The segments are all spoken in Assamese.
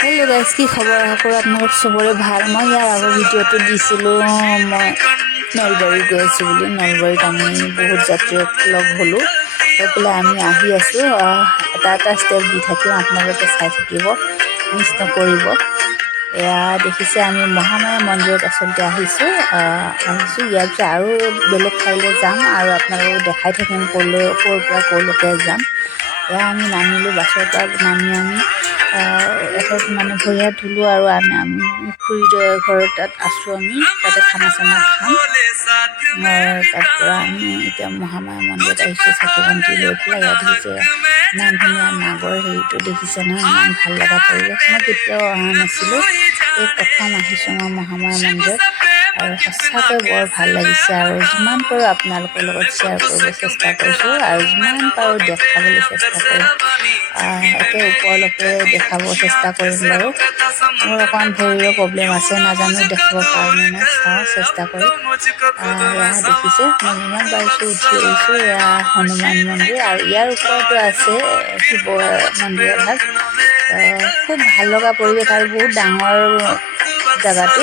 हेलो गाइस की खबर आशा আপোনালোক সবৰে ভাল। মই ইয়াৰ আগৰ ভিডিঅ'টো দিছিলোঁ মই নলবাৰী গৈ আছোঁ বুলি। নলবাৰীত আমি বহুত যাত্ৰী লগ হ'লোঁ, হৈ পেলাই আমি আহি আছোঁ। এটা ষ্টেপ দি থাকিম, আপোনালোকে চাই থাকিব, মিছ নকৰিব। এয়া দেখিছে আমি মহামায়া মন্দিৰত আচলতে আহিছোঁ। ইয়াৰ পিছত আৰু বেলেগ ঠাইলৈ যাম আৰু আপোনালোকক দেখাই থাকিম ক'ৰ পৰা ক'লৈকে যাম। এয়া আমি নামিলোঁ, বাছৰ পৰা নামি আমি এঠাইত মানে ভৰি হাত ধুলোঁ আৰু আমি খুৰীদেউৰ ঘৰত তাত আছোঁ। আমি তাতে খানা চানা খাম। তাৰ পৰা আমি এতিয়া মহামায়া মন্দিৰত আহিছোঁ, চাকি বন্তি লৈ পেলাই। ইয়াত দেখিছে ইমান ধুনীয়া নাগৰ হেৰিটো দেখিছে নহয়, ইমান ভাল লগা পৰিৱেশ। মই কেতিয়াও অহা নাছিলোঁ, এই প্ৰথম আহিছোঁ মই মহামায়া মন্দিৰত আৰু সঁচাকৈ বৰ ভাল লাগিছে। আৰু যিমান পাৰোঁ আপোনালোকৰ লগত শ্বেয়াৰ কৰিব চেষ্টা কৰিছোঁ আৰু যিমান পাৰোঁ দেখাবলৈ চেষ্টা কৰিম। একে ওপৰলৈকে দেখাব চেষ্টা কৰিম বাৰু। মোৰ অকণমান ভৰিৰো প্ৰব্লেম আছে, নাজানো দেখাব পাৰোঁ নে চাওঁ, চেষ্টা কৰিম। এয়া দেখিছে মই যিমান পাৰিছোঁ উঠি আহিছোঁ। এয়া হনুমান মন্দিৰ আৰু ইয়াৰ ওপৰতো আছে শিৱ মন্দিৰৰ ভাগ। খুব ভাল লগা পৰিৱেশ আৰু বহুত ডাঙৰ জেগাটো,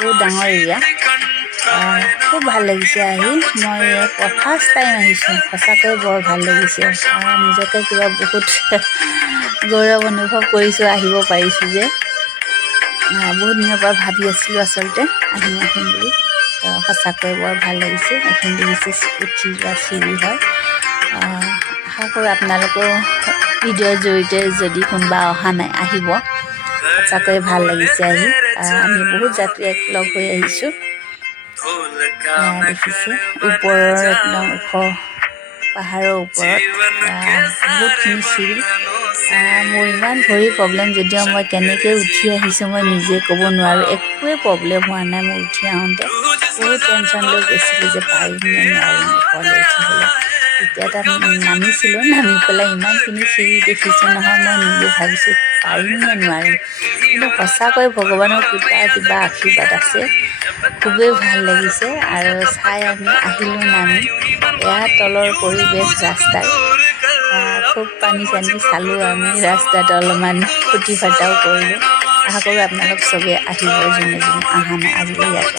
বহুত ডাঙৰ এৰিয়া। খুব ভাল লাগিছে আহি। মই ফাৰ্ষ্ট টাইম আহিছোঁ, সঁচাকৈ বৰ ভাল লাগিছে। নিজকে কিবা বহুত গৌৰৱ অনুভৱ কৰিছোঁ আহিব পাৰিছোঁ যে। বহুত দিনৰ পৰা ভাবি আছিলোঁ আচলতে আহিম বুলি। তো সঁচাকৈ বৰ ভাল লাগিছে। এইখিনি দেখিছে উঠি যোৱা চিৰি হয়। আশা কৰোঁ আপোনালোকেও ভিডিঅ'ৰ জৰিয়তে যদি কোনোবা অহা নাই আহিব, সঁচাকৈ ভাল লাগিছে আহি। আমি বহুত যাত্ৰী লগ হৈ আহিছোঁ। দেখিছে ওপৰৰ একদম ওখ পাহাৰৰ ওপৰত বহুতখিনি চিৰি। মোৰ ইমান ভৰি প্ৰব্লেম যদিও মই কেনেকৈ উঠি আহিছোঁ মই নিজে ক'ব নোৱাৰোঁ। একোৱে প্ৰব্লেম হোৱা নাই মোৰ উঠি আহোঁতে। বহুত টেনশ্যন লৈ গৈছিলোঁ যে পাৰিম নে নোৱাৰিম ওপৰলৈ উঠিবলৈ। যেতিয়া তাত নামিছিলোঁ, নামি পেলাই ইমানখিনি চিৰি দেখিছোঁ নহয়, মই নিজে ভাবিছোঁ পাৰিম নে নোৱাৰিম। কিন্তু সঁচাকৈ ভগৱানৰ কৃপা কিবা আশীৰ্বাদ আছে, খুবেই ভাল লাগিছে। আৰু চাই আমি আহিলোঁ নামি। এয়া তলৰ পৰিৱেশ ৰাস্তাৰ। খুব পানী চানী খালোঁ আমি ৰাস্তাত, অলপমান ফূৰ্তি ফাৰ্তাও কৰিলোঁ। আশা কৰোঁ আপোনালোক চবেই আহিব যোনে যোনে অহা নাই আজিলৈ ইয়াতে।